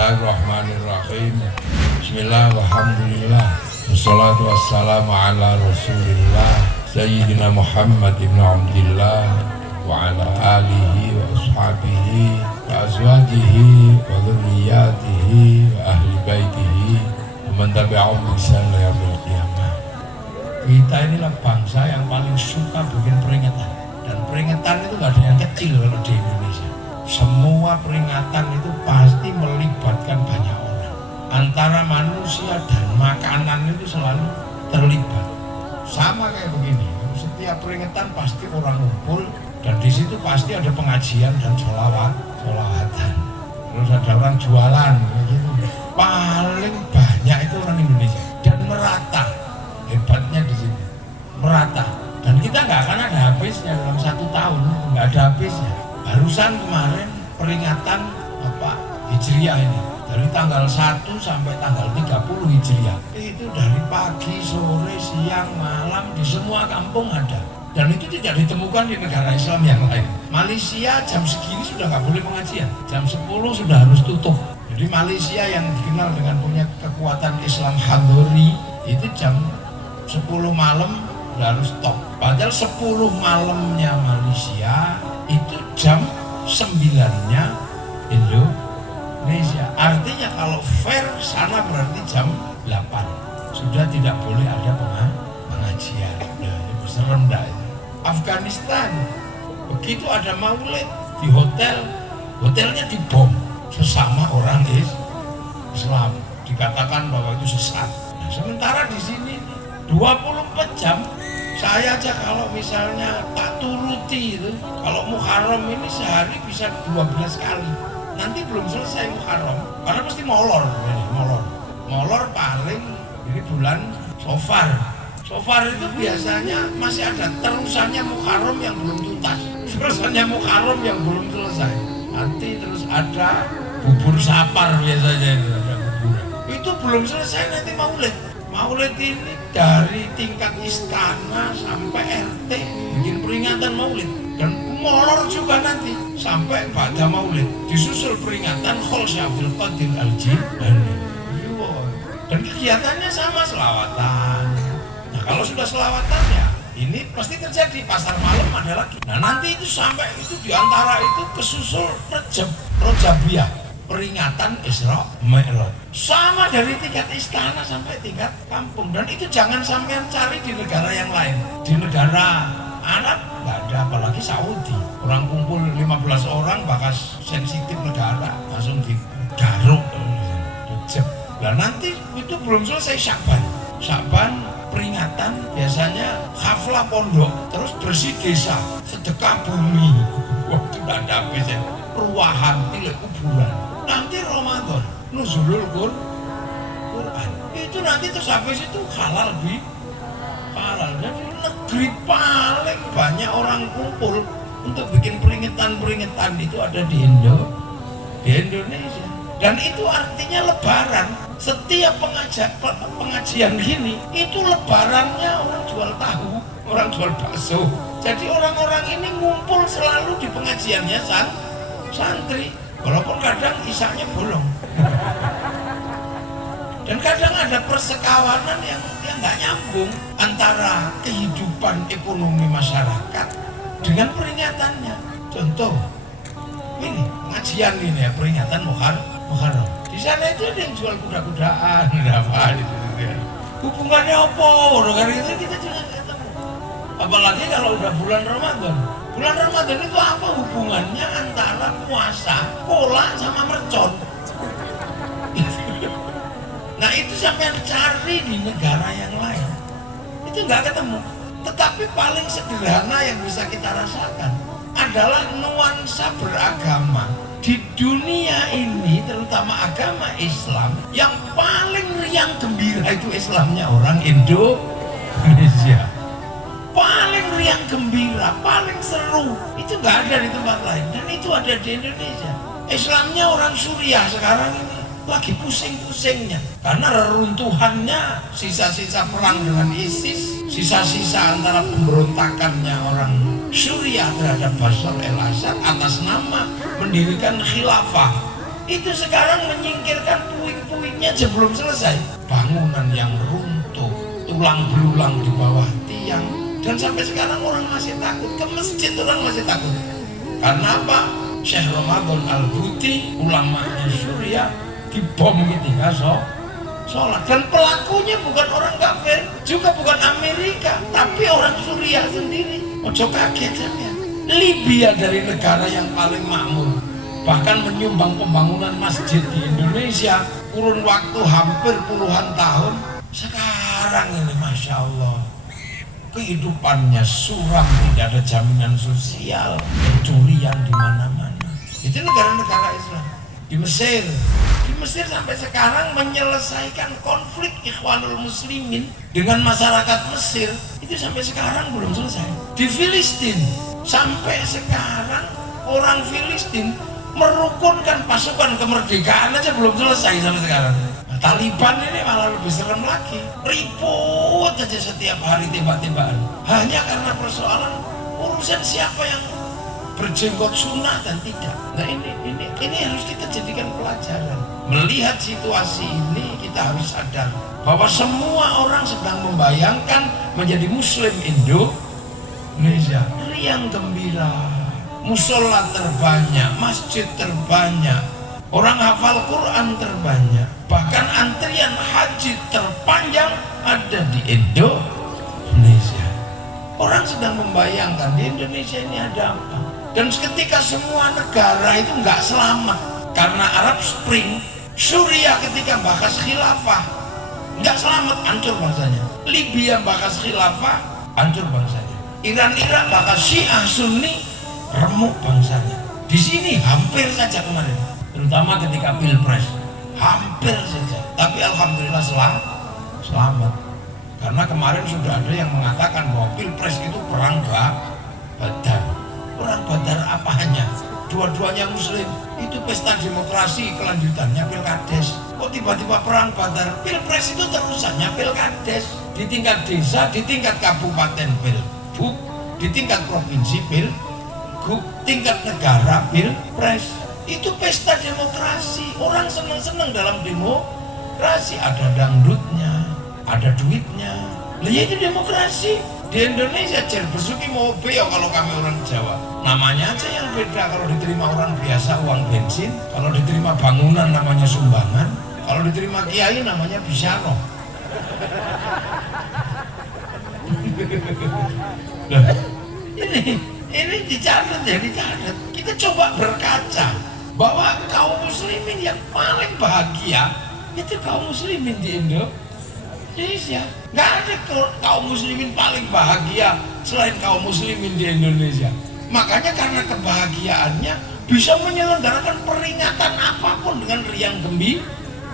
Bismillahirrahmanirrahim. Bismillah, walhamdulillah, wassalatu wassalamu ala rasulillah Sayyidina Muhammad ibn Abdillah wa ala alihi wa ashabihi wa azwajihi wa dhurriyyatihi wa ahli baitihi wa man tabi'ahum bi ihsan ila yaumil qiyamah. Kita inilah bangsa yang paling suka bikin peringatan, dan peringatan itu gak ada yang kecil kalau di Indonesia. Semua peringatan itu pasti melibatkan banyak orang. Antara manusia dan makanan itu selalu terlibat. Sama kayak begini, setiap peringatan pasti orang ngumpul, dan di situ pasti ada pengajian dan sholawatan. Terus ada orang jualan, gitu. Paling banyak itu orang Indonesia, dan merata. Hebatnya di sini, merata. Dan kita nggak akan ada habisnya dalam 1 tahun, nggak ada habisnya. Barusan kemarin peringatan Hijriah ini, dari tanggal 1 sampai tanggal 30 Hijriah, itu dari pagi, sore, siang, malam di semua kampung ada. Dan itu tidak ditemukan di negara Islam yang lain. Malaysia jam segini sudah nggak boleh pengajian, jam 10 sudah harus tutup. Jadi Malaysia yang dikenal dengan punya kekuatan Islam Handori itu jam 10 malam sudah harus stop. Padahal 10 malamnya Malaysia itu jam 9-nya Indonesia. Artinya kalau fair sana berarti jam 8 sudah tidak boleh ada pengajian. Nah, itu serem dah itu. Afghanistan begitu ada maulid di hotelnya dibom, sesama orang Islam dikatakan bahwa itu sesat. Nah, sementara di sini 24 jam saya aja kalau misalnya tak turuti itu, kalau Muharram ini sehari bisa 12 kali. Nanti belum selesai Muharram, karena pasti molor paling ini bulan Sofar itu biasanya masih ada terusannya Muharram yang belum tuntas, terusannya Muharram yang belum selesai. Nanti terus ada bubur sapar biasanya itu belum selesai, nanti Maulid ini dari tingkat istana sampai RT bikin peringatan Maulid, dan molor juga nanti sampai pada Maulid disusul peringatan Khol Syafil Qadir Al-Jilani, dan kegiatannya sama, selawatan. Nah kalau sudah selawatan ya ini pasti terjadi pasar malam ada lagi. Nah nanti itu sampai itu diantara itu kesusul Rojabiyah, peringatan Isra Mi'raj, sama dari tingkat istana sampai tingkat kampung. Dan itu jangan sampean cari di negara yang lain. Di negara Arab nggak ada, apalagi Saudi. Orang kumpul 15 orang bakas sensitif negara langsung digaruk Lah nanti itu belum selesai Sya'ban. Sya'ban peringatan biasanya haflah pondok, terus bersih desa, sedekah bumi. Waktu tidak ada habisnya, ruahan, tilik kuburan. Nanti Ramadan, nuzulul Quran. Itu nanti terus habis itu halal halal. Jadi negeri paling banyak orang kumpul untuk bikin peringatan itu ada di Indonesia. Dan itu artinya lebaran. Setiap pengajian gini, itu lebarannya orang jual tahu, orang jual bakso. Jadi orang-orang ini ngumpul selalu di pengajiannya santri. Walaupun kadang isaknya bolong. Dan kadang ada persekawanan yang nggak nyambung antara kehidupan ekonomi masyarakat dengan peringatannya. Contoh, ini pengajian ini ya, peringatan Muharram. Di sana itu ada yang jual kuda-kudaan, apa itu ya. Hubungannya apa? Dengan itu kita juga nggak tahu. Apalagi kalau udah bulan Ramadan. Bulan Ramadan itu apa hubungannya antara puasa, pola sama mercon? Nah itu sampai cari di negara yang lain, itu nggak ketemu. Tetapi paling sederhana yang bisa kita rasakan adalah nuansa beragama di dunia ini, terutama agama Islam. Yang paling riang gembira itu Islamnya orang Indonesia. Paling riang gembira, paling seru, itu nggak ada di tempat lain. Dan itu ada di Indonesia. Islamnya orang Suriah sekarang ini lagi pusing-pusingnya karena reruntuhannya, sisa-sisa perang dengan ISIS, sisa-sisa antara pemberontakannya orang Suriah terhadap Bashar al-Assad atas nama mendirikan khilafah. Itu sekarang menyingkirkan puing-puingnya sebelum selesai. Bangunan yang runtuh, tulang belulang di bawah tiang, dan sampai sekarang orang masih takut ke masjid, orang masih takut. Karena apa? Syekh Ramadan Al-Houthi, ulamanya Suriah, dibom ketika sholat. Dan pelakunya bukan orang kafir, juga bukan Amerika, tapi orang Suriah sendiri. Ojo kaget ya. Libya dari negara yang paling makmur, bahkan menyumbang pembangunan masjid di Indonesia kurun waktu hampir puluhan tahun. Sekarang ini Masya Allah, kehidupannya suram, tidak ada jaminan sosial, pencurian di mana-mana. Itu negara-negara Islam. Di Mesir sampai sekarang menyelesaikan konflik Ikhwanul Muslimin dengan masyarakat Mesir itu sampai sekarang belum selesai. Di Filistin sampai sekarang orang Filistin merukunkan pasukan kemerdekaan aja belum selesai sampai sekarang. Nah, Taliban ini malah lebih serem lagi, ribut aja setiap hari, tembak-tembakan, hanya karena persoalan urusan siapa yang berjenggot sunnah dan tidak. Nah ini harus kita jadikan pelajaran. Melihat situasi ini kita harus sadar bahwa semua orang sedang membayangkan menjadi Muslim Indonesia. Riang gembira, musola terbanyak, masjid terbanyak, orang hafal Quran terbanyak, bahkan antrian haji terpanjang ada di Indonesia. Orang sedang membayangkan di Indonesia ini ada apa. Dan ketika semua negara itu nggak selamat karena Arab Spring, Suriah ketika bakas khilafah nggak selamat, hancur bangsanya. Libya bakas khilafah, hancur bangsanya. Iran bakas Syiah Sunni, remuk bangsanya. Di sini hampir saja kemarin, terutama ketika pilpres, hampir saja. Tapi alhamdulillah selamat. Karena kemarin sudah ada yang mengatakan bahwa pilpres itu perang Badar. Perang Badar apanya? Dua-duanya Muslim. Itu pesta demokrasi, kelanjutannya pilkades. Kok tiba-tiba perang Badar? Pilpres itu terusannya pilkades. Di tingkat desa, di tingkat kabupaten pilgub, di tingkat provinsi pilgub, tingkat negara pilpres. Itu pesta demokrasi. Orang senang-senang dalam demokrasi. Ada dangdutnya, ada duitnya. Lah itu demokrasi. Di Indonesia besuki mau beo kalau kami orang Jawa. Namanya aja yang beda. Kalau diterima orang biasa uang bensin, kalau diterima bangunan namanya sumbangan, kalau diterima kiai namanya bisyaro. ini dicatat ya, dicatat. Kita coba berkaca bahwa kaum muslimin yang paling bahagia itu kaum muslimin di Indonesia. Nggak ada kaum muslimin paling bahagia selain kaum muslimin di Indonesia. Makanya karena kebahagiaannya bisa menyelenggarakan peringatan apapun dengan riang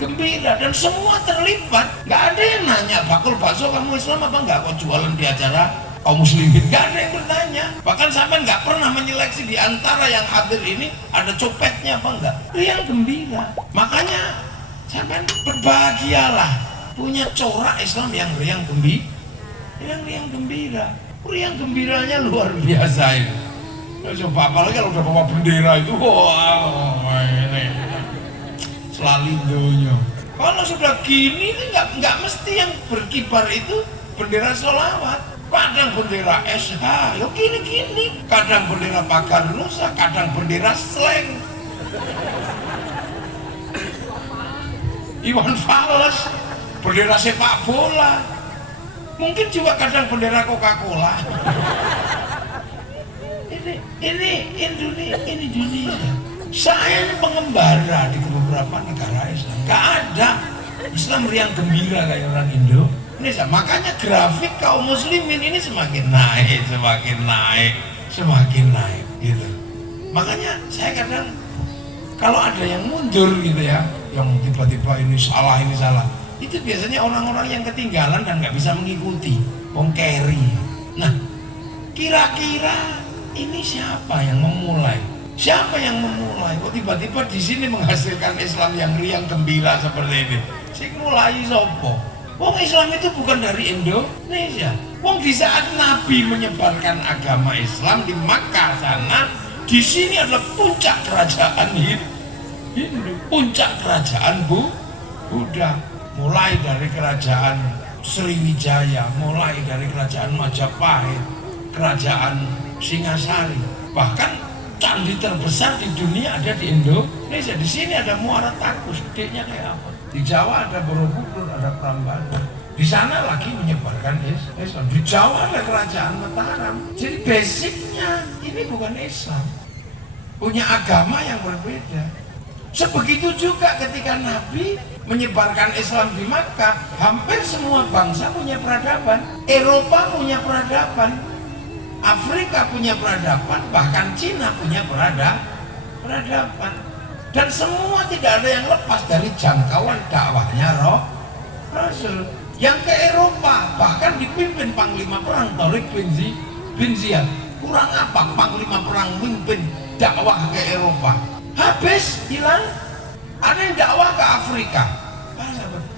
gembira dan semua terlibat. Nggak ada yang nanya, bakul bakso kamu Islam apa enggak kok jualan di acara kaum muslimin? Nggak ada yang bertanya. Bahkan sampai nggak pernah menyeleksi di antara yang hadir ini ada copetnya apa enggak. Riang gembira. Makanya sampai berbahagialah punya corak Islam yang riang gembira. Riang gembiranya luar biasa ini. Coba apalagi kalau udah bawa bendera itu, wah ini selalindonya. Kalau sudah gini itu nggak mesti yang berkibar itu bendera sholawat. Kadang bendera SH, yo gini. Kadang bendera Pagar Nusa, kadang bendera slang. Iwan Fals, bendera sepak bola. Mungkin juga kadang bendera Coca-Cola. Ini Indonesia. Saya ini pengembara di beberapa negara Islam. Gak ada Islam riang gembira kayak orang Indonesia. Makanya grafik kaum muslimin ini semakin naik gitu. Makanya saya kadang kalau ada yang mundur gitu ya, yang tiba-tiba ini salah, itu biasanya orang-orang yang ketinggalan dan nggak bisa mengikuti, carry. Nah, kira-kira ini siapa yang memulai? Kok tiba-tiba di sini menghasilkan Islam yang riang gembira seperti ini? Sing mulai sopo? Wong Islam itu bukan dari Indonesia. Wong di saat Nabi menyebarkan agama Islam di Makkah sana, di sini adalah puncak kerajaan Hindu, puncak kerajaan Buddha. Mulai dari kerajaan Sriwijaya, mulai dari kerajaan Majapahit, kerajaan Singasari, bahkan candi terbesar di dunia ada di Indonesia. Di sini ada Muara Takus, gedenya kayak apa? Di Jawa ada Borobudur, ada Prambanan. Di sana lagi menyebarkan Islam. Di Jawa ada kerajaan Mataram. Jadi basicnya ini bukan Islam, punya agama yang berbeda. Sebegitu juga ketika Nabi menyebarkan Islam di Makkah, hampir semua bangsa punya peradaban. Eropa punya peradaban, Afrika punya peradaban, bahkan Cina punya peradaban. Dan semua tidak ada yang lepas dari jangkauan dakwahnya Rasul. Yang ke Eropa bahkan dipimpin Panglima Perang Tariq bin Ziyad. Kurang apa Panglima Perang mimpin dakwah ke Eropa? Habis hilang. Ada yang dakwah ke Afrika,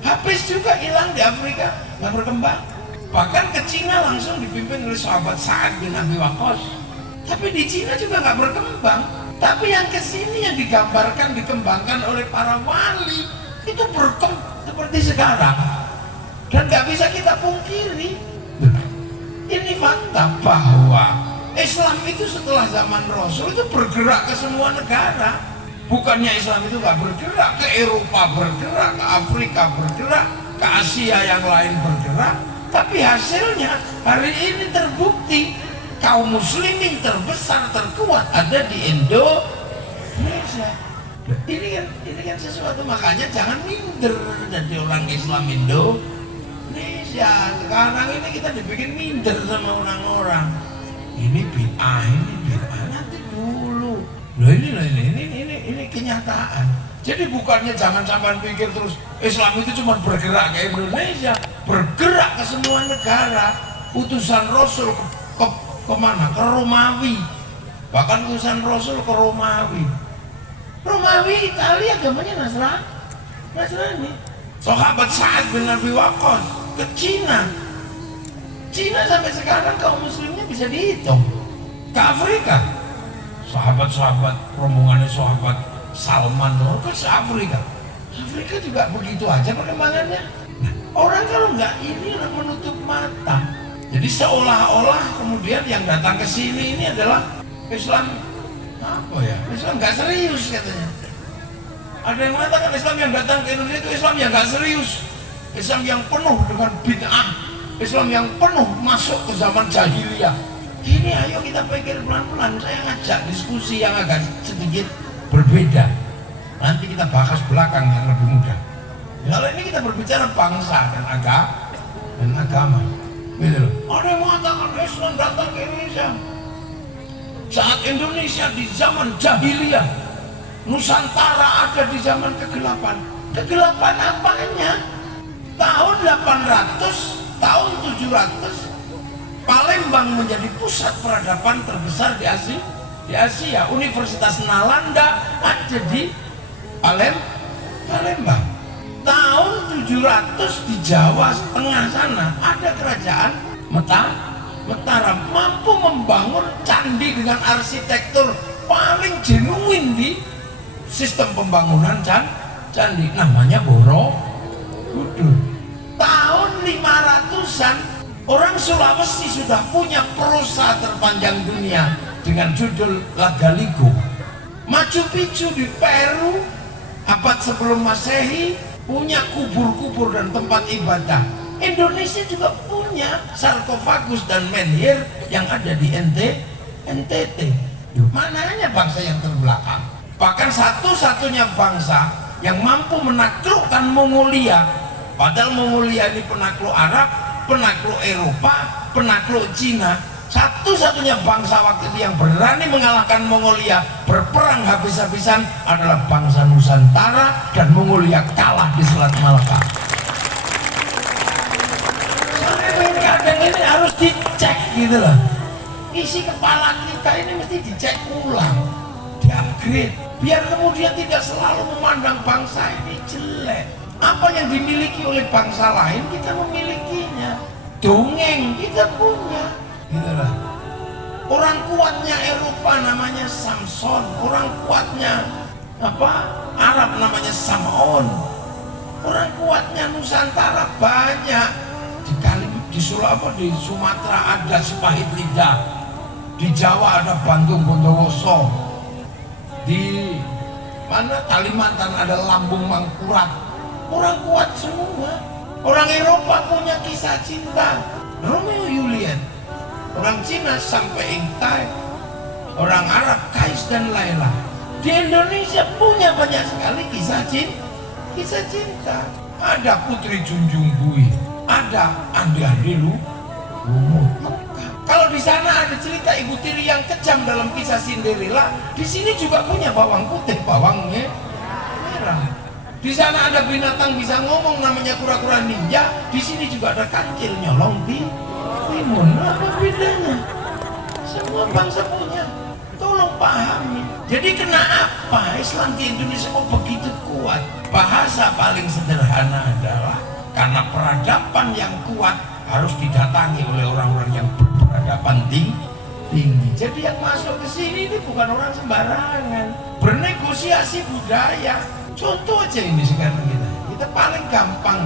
habis juga hilang di Afrika, nggak berkembang. Bahkan ke Cina langsung dipimpin oleh sahabat Sa'ad bin Abi Waqqas, tapi di Cina juga nggak berkembang. Tapi yang kesini yang digambarkan, dikembangkan oleh para wali itu berkembang seperti sekarang, dan nggak bisa kita pungkiri. Ini fakta bahwa Islam itu setelah zaman Rasul itu bergerak ke semua negara. Bukannya Islam itu nggak bergerak, ke Eropa bergerak, ke Afrika bergerak, ke Asia yang lain bergerak. Tapi hasilnya hari ini terbukti kaum muslimin terbesar, terkuat ada di Indonesia. Ini kan sesuatu, makanya jangan minder jadi orang Islam Indonesia. Sekarang ini kita dibikin minder sama orang-orang. Ini bid'ah, nanti dulu. Loh ini kenyataan. Jadi bukannya jangan sampai pikir terus Islam itu cuma bergerak ke Indonesia, bergerak ke semua negara. Utusan Rasul ke mana? Ke Romawi. Bahkan utusan Rasul ke Romawi. Romawi Italia agamanya Nasrani. Sahabat Sa'ad bin Abi Waqqas ke Cina. Cina sampai sekarang kaum muslimnya bisa dihitung. Ke Afrika, sahabat-sahabat rombongannya sahabat Salman ke Afrika. Afrika juga begitu aja perkembangannya. Nah, orang kalau nggak ini orang menutup mata. Jadi seolah-olah kemudian yang datang ke sini ini adalah Islam apa ya? Islam nggak serius katanya. Ada yang mengatakan Islam yang datang ke Indonesia itu Islam yang nggak serius, Islam yang penuh dengan bid'ah, Islam yang penuh masuk ke zaman jahiliyah. Ini ayo kita pikir pelan-pelan. Saya ngajak diskusi yang agak sedikit berbeda. Nanti kita bahas belakang yang lebih mudah. Kalau ini kita berbicara bangsa dan agama, gitu loh. Ada yang mengatakan Islam datang ke Indonesia saat Indonesia di zaman jahiliyah, Nusantara ada di zaman kegelapan. Kegelapan apanya? Tahun 800, tahun 700, Palembang menjadi pusat peradaban terbesar di Asia. Universitas Nalanda ada di Palembang. Tahun 700 di Jawa tengah sana ada kerajaan Mataram, mampu membangun candi dengan arsitektur paling genuine di sistem pembangunan candi, namanya Borobudur. Tahun 500-an orang Sulawesi sudah punya prosa terpanjang dunia dengan judul Lagaligo. Machu Picchu di Peru abad sebelum Masehi punya kubur-kubur dan tempat ibadah. Indonesia juga punya sarkofagus dan menhir yang ada di NTT. Mananya bangsa yang terbelakang? Bahkan satu-satunya bangsa yang mampu menaklukkan Mongolia, padahal Mongolia ini penakluk Arab, penakluk Eropa, penakluk Cina. Satu-satunya bangsa waktu itu yang berani mengalahkan Mongolia, berperang habis-habisan adalah bangsa Nusantara, dan Mongolia kalah di Selat Malaka. Kadang ini harus dicek gitu loh. Isi kepala kita ini mesti dicek ulang, di-upgrade, biar kemudian tidak selalu memandang bangsa ini jelek. Apa yang dimiliki oleh bangsa lain kita memilikinya. Dongeng kita punya, gitu loh. Orang kuatnya Eropa namanya Samson, orang kuatnya Arab namanya Samon, orang kuatnya Nusantara banyak. Di Sumatera ada Sepahit Lidah, di Jawa ada Bandung Bondowoso, di Kalimantan ada Lambung Mangkurat. Orang kuat semua. Orang Eropa punya kisah cinta, Romeo Juliet. Orang Cina sampai Ingtai, orang Arab Kais dan Laila. Di Indonesia punya banyak sekali kisah cinta. Ada Putri Junjung Bui, ada Andi Lumut. Kalau di sana ada cerita Ibu Tiri yang kejam dalam kisah Cinderella, di sini juga punya bawang putih, bawang merah. Di sana ada binatang bisa ngomong namanya kura-kura ninja, di sini juga ada kancil nyolong di timun. Apa bedanya? Semua bangsa punya. Tolong pahami. Jadi kenapa Islam di Indonesia kok begitu kuat? Bahasa paling sederhana adalah karena peradaban yang kuat harus didatangi oleh orang-orang yang berperadaban tinggi. Jadi yang masuk ke sini ini bukan orang sembarangan. Bernegosiasi budaya. Contoh aja ini sekarang kita paling gampang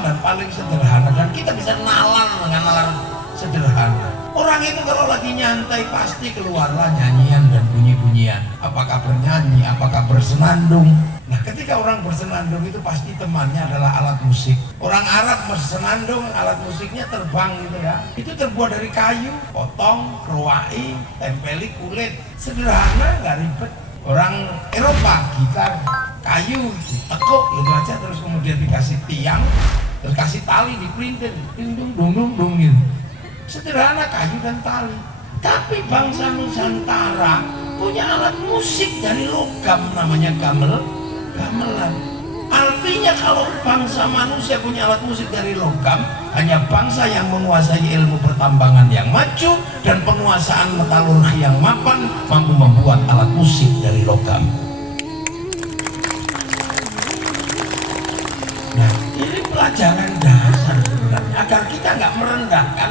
dan paling sederhana, dan kita bisa nalar dengan nalar sederhana. Orang itu kalau lagi nyantai pasti keluarlah nyanyian dan bunyi-bunyian. Apakah bernyanyi, apakah bersenandung. Nah, ketika orang bersenandung itu pasti temannya adalah alat musik. Orang Arab bersenandung, alat musiknya terbang gitu ya. Itu terbuat dari kayu, potong, keruai, tempeli kulit. Sederhana, nggak ribet. Orang Eropa gitar, kayu, ditekuk gitu aja, terus kemudian dikasih tiang, terus kasih tali, dipelintir, dung dung dung dung gitu. Sederhana, kayu dan tali. Tapi bangsa Nusantara punya alat musik dari logam namanya gamelan. Artinya kalau bangsa manusia punya alat musik dari logam, hanya bangsa yang menguasai ilmu pertambangan yang maju dan penguasaan metalurgi yang mapan mampu membuat alat musik dari logam. Nah, ini pelajaran dasar sebenarnya agar kita nggak merendahkan